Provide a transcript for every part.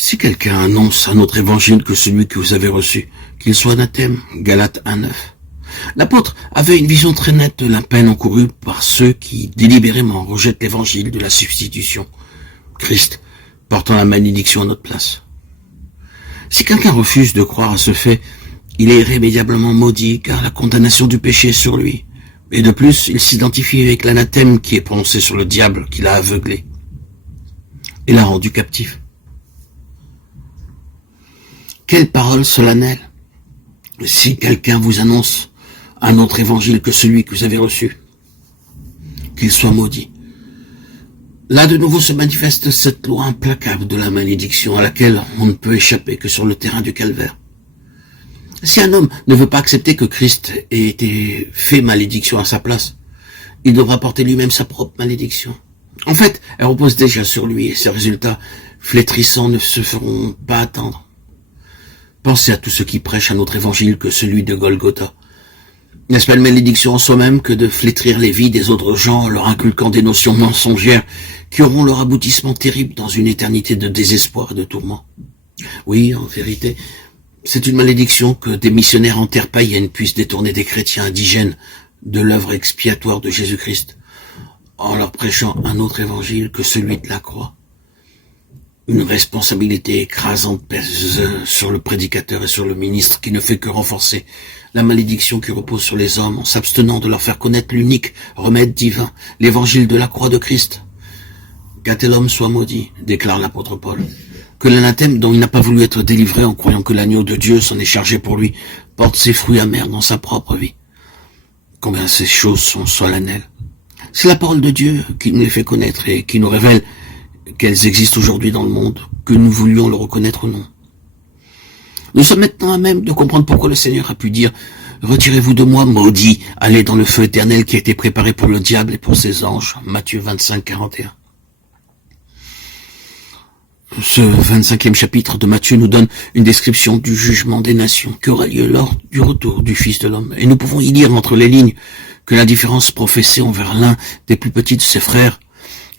Si quelqu'un annonce un autre évangile que celui que vous avez reçu, qu'il soit anathème, Galates 1:9. L'apôtre avait une vision très nette de la peine encourue par ceux qui délibérément rejettent l'évangile de la substitution, Christ portant la malédiction à notre place. Si quelqu'un refuse de croire à ce fait, il est irrémédiablement maudit car la condamnation du péché est sur lui. Et de plus, il s'identifie avec l'anathème qui est prononcé sur le diable qui l'a aveuglé et l'a rendu captif. Quelle parole solennelle! Si quelqu'un vous annonce un autre évangile que celui que vous avez reçu, qu'il soit maudit. Là de nouveau se manifeste cette loi implacable de la malédiction à laquelle on ne peut échapper que sur le terrain du calvaire. Si un homme ne veut pas accepter que Christ ait été fait malédiction à sa place, il devra porter lui-même sa propre malédiction. En fait, elle repose déjà sur lui et ses résultats flétrissants ne se feront pas attendre. Pensez à tous ceux qui prêchent un autre évangile que celui de Golgotha. N'est-ce pas une malédiction en soi-même que de flétrir les vies des autres gens en leur inculquant des notions mensongères qui auront leur aboutissement terrible dans une éternité de désespoir et de tourment? Oui, en vérité, c'est une malédiction que des missionnaires en terre païenne puissent détourner des chrétiens indigènes de l'œuvre expiatoire de Jésus-Christ en leur prêchant un autre évangile que celui de la croix. Une responsabilité écrasante pèse sur le prédicateur et sur le ministre qui ne fait que renforcer la malédiction qui repose sur les hommes en s'abstenant de leur faire connaître l'unique remède divin, l'évangile de la croix de Christ. Qu'un tel homme soit maudit, déclare l'apôtre Paul. Que l'anathème dont il n'a pas voulu être délivré en croyant que l'agneau de Dieu s'en est chargé pour lui porte ses fruits amers dans sa propre vie. Combien ces choses sont solennelles. C'est la parole de Dieu qui nous les fait connaître et qui nous révèle qu'elles existent aujourd'hui dans le monde, que nous voulions le reconnaître ou non. Nous sommes maintenant à même de comprendre pourquoi le Seigneur a pu dire « Retirez-vous de moi, maudits, allez dans le feu éternel qui a été préparé pour le diable et pour ses anges » Matthieu 25, 41. Ce 25e chapitre de Matthieu nous donne une description du jugement des nations qui aura lieu lors du retour du Fils de l'homme. Et nous pouvons y lire entre les lignes que l'indifférence professée envers l'un des plus petits de ses frères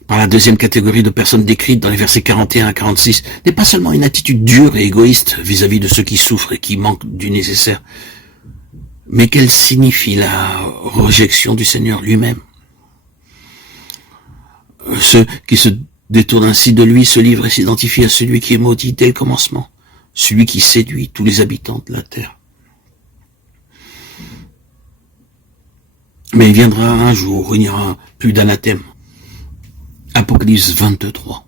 par la deuxième catégorie de personnes décrites dans les versets 41 à 46, n'est pas seulement une attitude dure et égoïste vis-à-vis de ceux qui souffrent et qui manquent du nécessaire, mais qu'elle signifie la rejection du Seigneur lui-même. Ceux qui se détournent ainsi de lui se livrent et s'identifient à celui qui est maudit dès le commencement, celui qui séduit tous les habitants de la terre. Mais il viendra un jour où il n'y aura plus d'anathème. Apocalypse 22, 3.